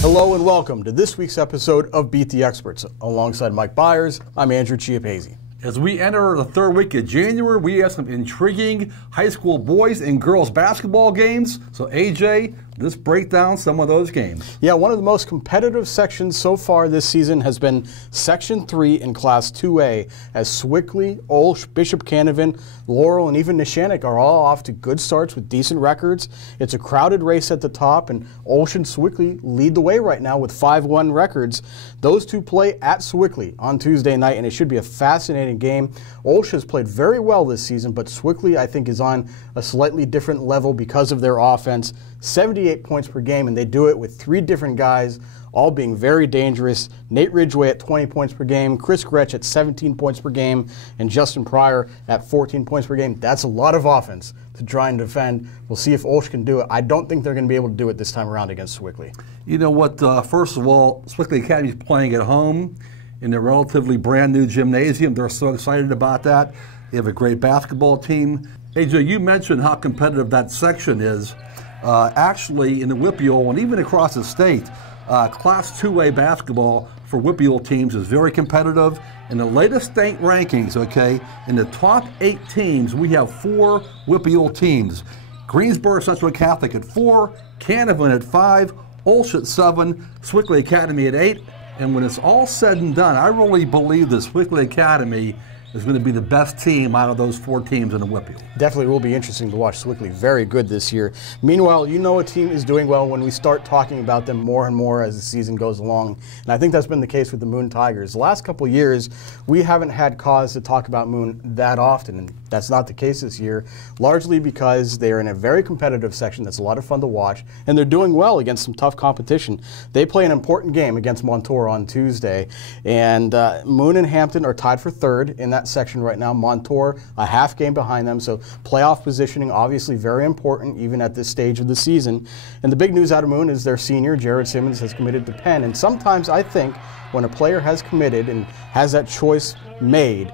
Hello and welcome to this week's episode of Beat the Experts. Alongside Mike Bires, I'm Andrew Chiappazzi. As we enter the third week of January, we have some intriguing high school boys and girls basketball games. So AJ, let's break down some of those games. Yeah, one of the most competitive sections so far this season has been Section 3 in Class 2A, as Sewickley, Olsh, Bishop Canevin, Laurel, and even Neshannock are all off to good starts with decent records. It's a crowded race at the top, and Olsh and Sewickley lead the way right now with 5-1 records. Those two play at Sewickley on Tuesday night, and it should be a fascinating game. Olsh has played very well this season, but Sewickley, I think, is on a slightly different level because of their offense. 78 points per game, and they do it with 3 different guys, all being very dangerous. Nate Ridgway at 20 points per game, Chris Gretsch at 17 points per game, and Justin Pryor at 14 points per game. That's a lot of offense to try and defend. We'll see if Olsh can do it. I don't think they're going to be able to do it this time around against Sewickley. You know what, first of all, Sewickley Academy is playing at home in a relatively brand new gymnasium. They're so excited about that. They have a great basketball team. AJ, you mentioned how competitive that section is. Actually, in the WPIAL and even across the state, Class 2A basketball for WPIAL teams is very competitive. In the latest state rankings, okay, in the top 8 teams, we have 4 WPIAL teams. Greensboro Central Catholic at 4, Canevin at 5, Olsh at 7, Sewickley Academy at 8. And when it's all said and done, I really believe that Sewickley Academy is going to be the best team out of those 4 teams in the WPIAL. Definitely will be interesting to watch. Sewickley very good this year. Meanwhile, you know a team is doing well when we start talking about them more and more as the season goes along. And I think that's been the case with the Moon Tigers. The last couple of years, we haven't had cause to talk about Moon that often, and that's not the case this year, largely because they're in a very competitive section that's a lot of fun to watch, and they're doing well against some tough competition. They play an important game against Montour on Tuesday, and Moon and Hampton are tied for 3rd in that section right now. Montour a half game behind them, so playoff positioning obviously very important even at this stage of the season. And the big news out of Moon is their senior, Jared Simmons, has committed to Penn. And sometimes I think when a player has committed and has that choice made,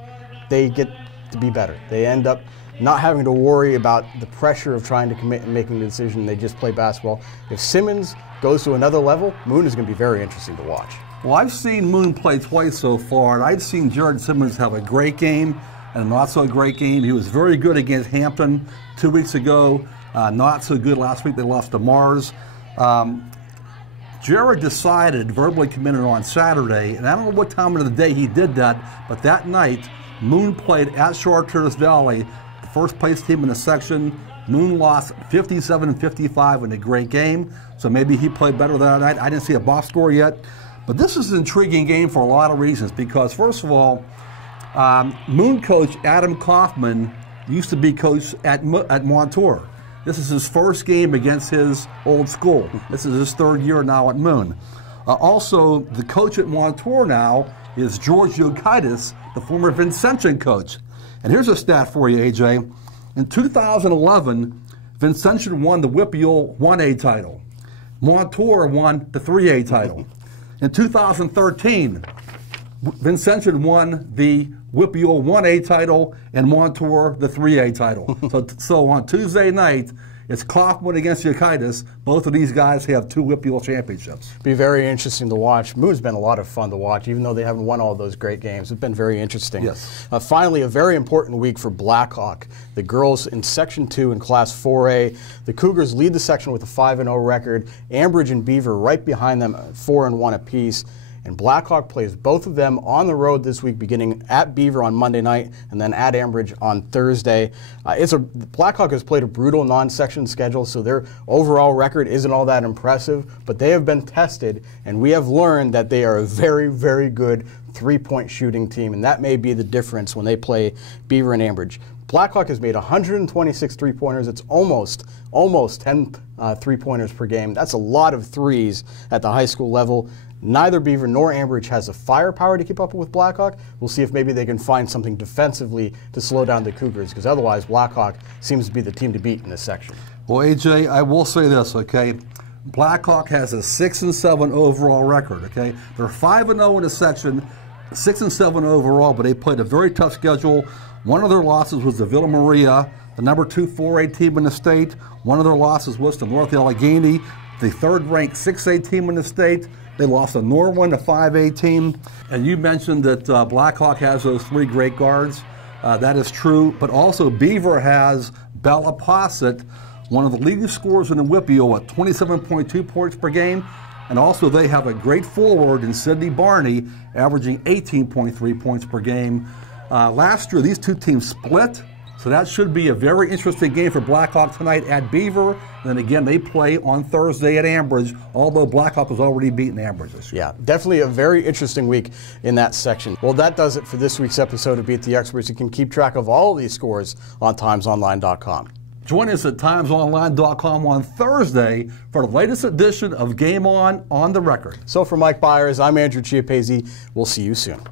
they get to be better. They end up not having to worry about the pressure of trying to commit and making the decision. They just play basketball. If Simmons goes to another level, Moon is going to be very interesting to watch. Well, I've seen Moon play twice so far, and I've seen Jared Simmons have a great game and a not so great game. He was very good against Hampton 2 weeks ago, not so good last week. They lost to Mars. Jared decided, verbally committed on Saturday, and I don't know what time of the day he did that, but that night, Moon played at Chartiers Valley, the first place team in the section. Moon lost 57-55 in a great game, so maybe he played better that night. I didn't see a box score yet. But this is an intriguing game for a lot of reasons because, first of all, Moon coach Adam Kaufman used to be coach at Montour. This is his first game against his old school. This is his 3rd year now at Moon. Also, the coach at Montour now is George Yokaitis, the former Vincentian coach. And here's a stat for you, AJ. In 2011, Vincentian won the WPIAL 1A title. Montour won the 3A title. In 2013, Vincentian won the WPIAL 1A title and Montour the 3A title. So on Tuesday night, it's Kaufman against Yokaitis. Both of these guys have 2 WPIAL championships. Be very interesting to watch. Moon's been a lot of fun to watch, even though they haven't won all those great games. It's been very interesting. Yes. Finally, a very important week for Blackhawk. The girls in Section 2 in Class 4A. The Cougars lead the section with a 5-0 record. Ambridge and Beaver right behind them, 4-1 apiece. And Blackhawk plays both of them on the road this week, beginning at Beaver on Monday night and then at Ambridge on Thursday. Blackhawk has played a brutal non-section schedule, so their overall record isn't all that impressive, but they have been tested, and we have learned that they are a very, very good 3-point shooting team, and that may be the difference when they play Beaver and Ambridge. Blackhawk has made 126 3-pointers. It's almost 10 3-pointers per game. That's a lot of threes at the high school level. Neither Beaver nor Ambridge has the firepower to keep up with Blackhawk. We'll see if maybe they can find something defensively to slow down the Cougars, because otherwise Blackhawk seems to be the team to beat in this section. Well, AJ, I will say this, okay? Blackhawk has a 6-7 overall record, okay? They're 5-0 in the section, 6-7 overall, but they played a very tough schedule. One of their losses was the Villa Maria, the number 2 4A team in the state. One of their losses was to North Allegheny. the third-ranked 6A team in the state. They lost to Norwin, a 5A team. And you mentioned that Blackhawk has those 3 great guards. That is true. But also Beaver has Bella Posset, one of the leading scorers in the WPIAL at 27.2 points per game. And also they have a great forward in Sydney Barney, averaging 18.3 points per game. Last year, these two teams split. So that should be a very interesting game for Blackhawk tonight at Beaver. And then again, they play on Thursday at Ambridge, although Blackhawk has already beaten Ambridge this year. Yeah, definitely a very interesting week in that section. Well, that does it for this week's episode of Beat the Experts. You can keep track of all of these scores on timesonline.com. Join us at timesonline.com on Thursday for the latest edition of Game On the Record. So for Mike Bires, I'm Andrew Chiappazzi. We'll see you soon.